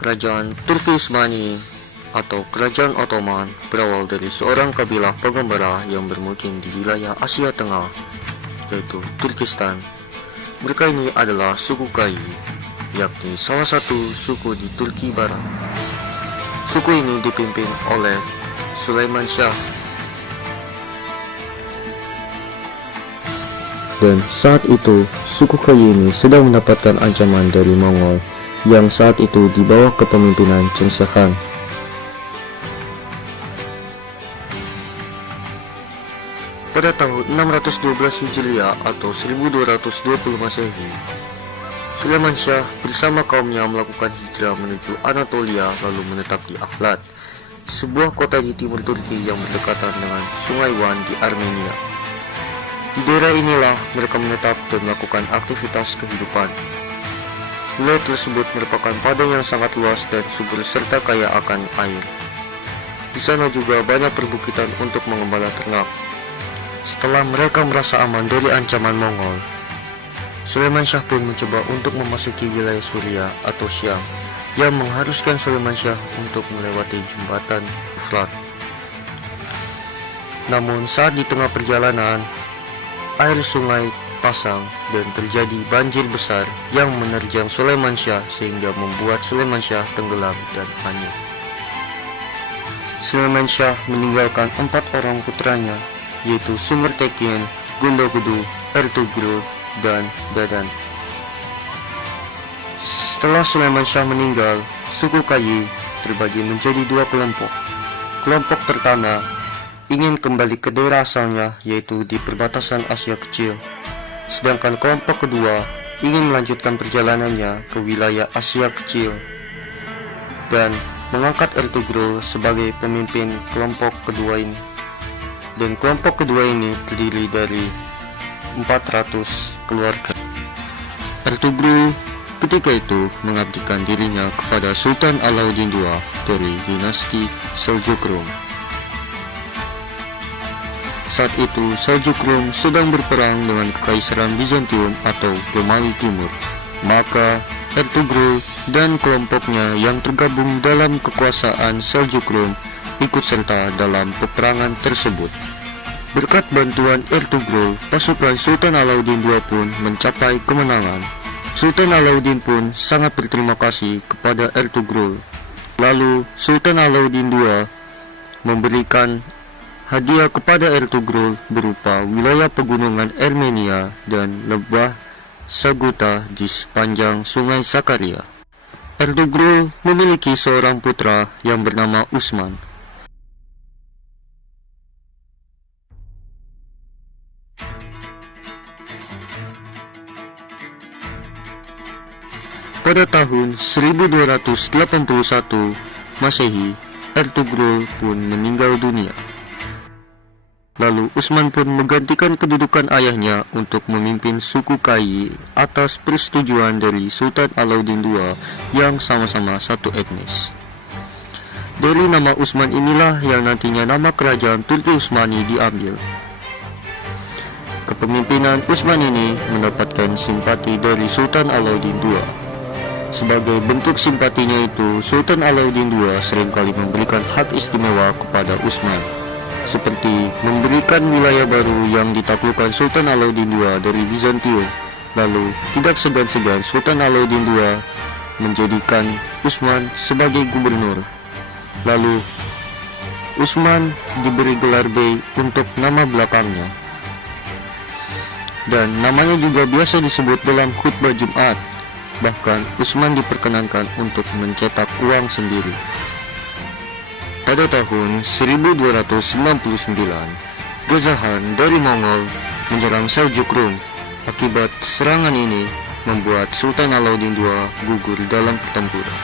Kerajaan Turki Utsmani atau Kerajaan Ottoman berawal dari seorang kabilah pengembara yang bermukim di wilayah Asia Tengah, yaitu Turkistan. Mereka ini adalah suku Kai, yakni salah satu suku di Turki Barat. Suku ini dipimpin oleh Sulaiman Shah. Dan saat itu, suku Kai ini sedang mendapatkan ancaman dari Mongol yang saat itu di bawah kepemimpinan Chengse Khan. Pada tahun 612 Hijriah atau 1220 Masehi, Sulaiman Shah bersama kaumnya melakukan hijrah menuju Anatolia lalu menetap di Ahlat, sebuah kota di timur Turki yang berdekatan dengan Sungai Van di Armenia. Di daerah inilah mereka menetap dan melakukan aktivitas kehidupan. Wilayah tersebut merupakan padang yang sangat luas dan subur serta kaya akan air. Di sana juga banyak perbukitan untuk mengembala ternak. Setelah mereka merasa aman dari ancaman Mongol, Sulaiman Shah pun mencoba untuk memasuki wilayah Suriah atau Syam yang mengharuskan Sulaiman Shah untuk melewati jembatan Efrat. Namun saat di tengah perjalanan, air sungai pasang dan terjadi banjir besar yang menerjang Sulaiman Shah sehingga membuat Sulaiman Shah tenggelam dan hanyut. Sulaiman Shah meninggalkan 4 orang putranya, yaitu Sumertekin, Gundagudu, Ertugrul, dan Dadan. Setelah Sulaiman Shah meninggal, suku Kai terbagi menjadi 2 kelompok. Kelompok pertama ingin kembali ke daerah asalnya, yaitu di perbatasan Asia Kecil. Sedangkan kelompok kedua ingin melanjutkan perjalanannya ke wilayah Asia Kecil dan mengangkat Ertugrul sebagai pemimpin kelompok kedua ini. Dan kelompok kedua ini terdiri dari 400 keluarga. Ertugrul ketika itu mengabdikan dirinya kepada Sultan Alauddin II dari dinasti Seljuk Rum. Saat itu Seljuk Rum sedang berperang dengan Kekaisaran Bizantium atau Romawi Timur. Maka Ertugrul dan kelompoknya yang tergabung dalam kekuasaan Seljuk Rum ikut serta dalam peperangan tersebut. Berkat bantuan Ertugrul, pasukan Sultan Alauddin II pun mencapai kemenangan. Sultan Alauddin pun sangat berterima kasih kepada Ertugrul. Lalu Sultan Alauddin II memberikan hadiah kepada Ertugrul berupa wilayah pegunungan Armenia dan lembah Saguta di sepanjang Sungai Sakarya. Ertugrul memiliki seorang putra yang bernama Usman. Pada tahun 1281 Masehi, Ertugrul pun meninggal dunia. Lalu Usman pun menggantikan kedudukan ayahnya untuk memimpin suku Kai atas persetujuan dari Sultan Alauddin II yang sama-sama satu etnis. Dari nama Usman inilah yang nantinya nama kerajaan Turki Utsmani diambil. Kepemimpinan Usman ini mendapatkan simpati dari Sultan Alauddin II. Sebagai bentuk simpatinya itu, Sultan Alauddin II seringkali memberikan hak istimewa kepada Usman, seperti memberikan wilayah baru yang ditaklukkan Sultan Alauddin II dari Bizantium. Lalu tidak segan-segan Sultan Alauddin II menjadikan Usman sebagai gubernur. Lalu Usman diberi gelar Bey untuk nama belakangnya, dan namanya juga biasa disebut dalam khutbah Jumat. Bahkan Usman diperkenankan untuk mencetak uang sendiri. Pada tahun 1299, Gazahan dari Mongol menyerang Seljuk Rum. Akibat serangan ini membuat Sultan Alauddin II gugur dalam pertempuran.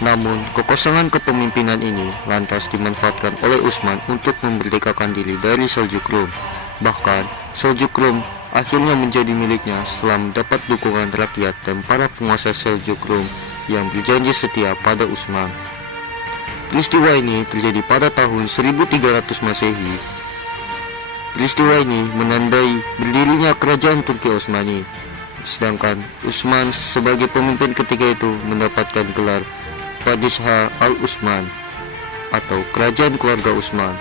Namun, kekosongan kepemimpinan ini lantas dimanfaatkan oleh Usman untuk memerdekakan diri dari Seljuk Rum. Bahkan, Seljuk Rum akhirnya menjadi miliknya setelah mendapat dukungan rakyat dan para penguasa Seljuk Rum yang berjanji setia pada Usman. Peristiwa ini terjadi pada tahun 1300 Masehi. Peristiwa ini menandai berdirinya kerajaan Turki Utsmani. Sedangkan Usman sebagai pemimpin ketika itu mendapatkan gelar Padishah Al-Utsman atau Kerajaan Keluarga Utsman.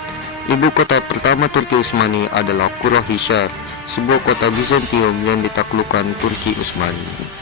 Ibu kota pertama Turki Utsmani adalah Qurahisar, sebuah kota Bizantium yang ditaklukkan Turki Utsmani.